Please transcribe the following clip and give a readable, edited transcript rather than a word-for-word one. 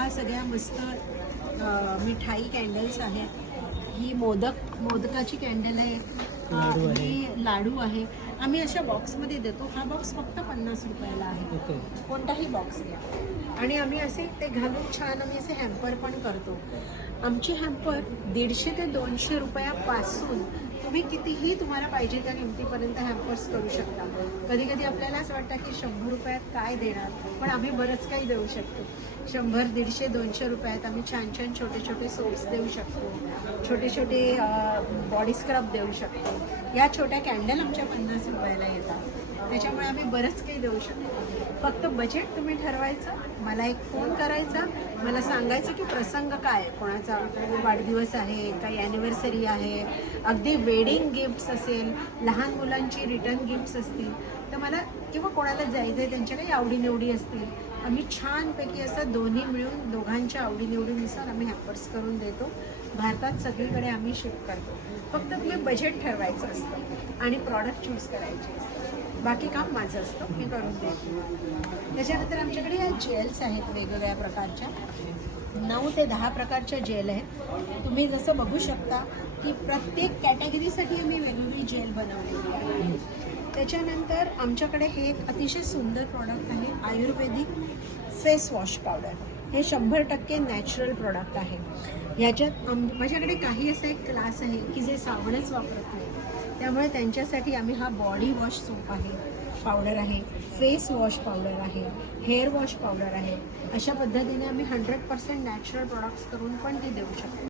ह्या सगळ्या मस्त मिठाई कॅन्डल्स आहेत. ही मोदकाची कॅन्डल आहे. ही लाडू आहे. आम्ही अशा बॉक्समध्ये देतो. हा बॉक्स फक्त 50 रुपयाला आहे. कोणताही बॉक्स घ्या. आणि आम्ही असे ते घालून छान आम्ही असे हॅम्पर पण करतो. आमची हॅम्पर 150 ते 200 रुपयापासून तुम्ही कितीही तुम्हाला पाहिजे त्या किमतीपर्यंत हॅम्पर्स करू शकता. कधी कधी आपल्याला असं वाटतं की 100 रुपयात काय देणार, पण आम्ही बरंच काही देऊ शकतो. 100, 150, 200 रुपयात आम्ही छान छान छोटे छोटे सोप्स देऊ शकतो. छोटे छोटे बॉडी स्क्रब देऊ शकतो. या छोट्या कॅन्डल आमच्या 50 रुपयाला येतात. त्याच्यामुळे आम्ही बरंच काही देऊ शकतो. फक्त बजेट तुम्ही ठरवायचं, मला एक फोन करायचा, मला सांगायचं की प्रसंग काय, कोणाचा वाढदिवस आहे, काही ॲनिव्हर्सरी आहे, अगदी वेडिंग गिफ्ट्स असेल, लहान मुलांची रिटर्न गिफ्ट्स असतील तर मला, किंवा कोणाला जायचं आहे त्यांच्या काही आवडीनिवडी असतील, आम्ही छानपैकी असं दोन्ही मिळून दोघांच्या आवडीनिवडीनुसार आम्ही हॅम्पर्स करून देतो. भारतात सगळीकडे आम्ही शिप करतो. फक्त तुम्ही बजेट ठरवायचं असतं आणि प्रॉडक्ट चूज करायचे असतं. बाकी काम माझं असतं, मी करून देतो. त्याच्यानंतर आमच्याकडे या जेल्स आहेत वेगवेगळ्या प्रकारच्या. 9 ते 10 प्रकारच्या जेल आहेत. तुम्ही जसं बघू शकता की प्रत्येक कॅटेगरीसाठी आम्ही वेगवेगळी जेल बनवलेली आहे. त्याच्यानंतर आमच्याकडे हे एक अतिशय सुंदर प्रॉडक्ट आहे, आयुर्वेदिक फेस वॉश पावडर. हे 100% नॅचरल प्रॉडक्ट आहे. ह्याच्यात माझ्याकडे काही असा एक क्लास आहे की जे साबणच वापरत नाही, त्यामुळे त्यांच्यासाठी आम्ही हा बॉडी वॉश सोप आहे, पावडर आहे, फेस वॉश पावडर आहे, हेअर वॉश पावडर आहे. अशा पद्धतीने आम्ही 100% नॅचरल प्रॉडक्ट्स करून पण ती देऊ शकतो.